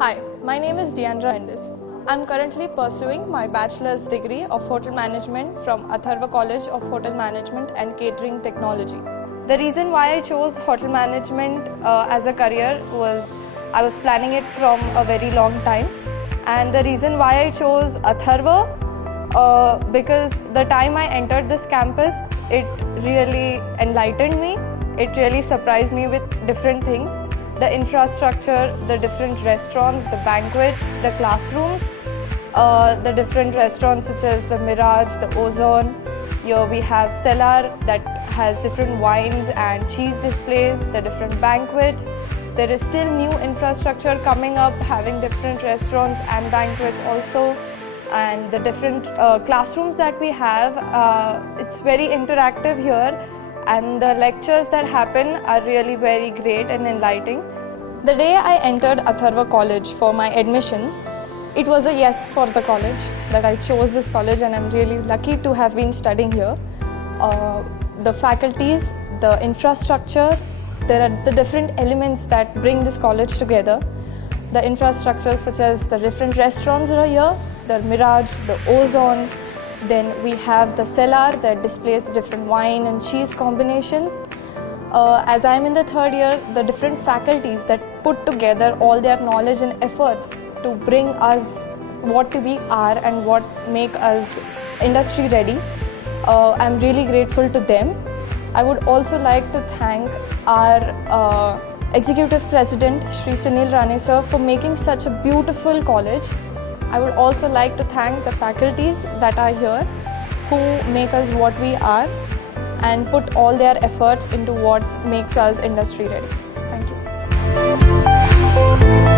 Hi, my name is Deandra Mendes. I'm currently pursuing my bachelor's degree of Hotel Management from Atharva College of Hotel Management and Catering Technology. The reason why I chose Hotel Management as a career was I was planning it from a very long time, and the reason why I chose Atharva because the time I entered this campus, it really enlightened me. It really surprised me with different things. The infrastructure, the different restaurants, the banquets, the classrooms, the different restaurants such as the Mirage, the Ozone. Here we have Cellar that has different wines and cheese displays, the different banquets. There is still new infrastructure coming up, having different restaurants and banquets also. And the different classrooms that we have, it's very interactive here. And the lectures that happen are really very great and enlightening. The day I entered Atharva College for my admissions, it was a yes for the college, that I chose this college and I'm really lucky to have been studying here. The faculties, the infrastructure, there are the different elements that bring this college together. The infrastructure such as the different restaurants are here, the Mirage, the Ozone. Then we have the Cellar that displays different wine and cheese combinations. As I'm in the third year, the different faculties that put together all their knowledge and efforts to bring us what we are and what make us industry ready. I'm really grateful to them. I would also like to thank our Executive President, Shri Sunil Rane sir, for making such a beautiful college. I would also like to thank the faculties that are here who make us what we are and put all their efforts into what makes us industry ready. Thank you.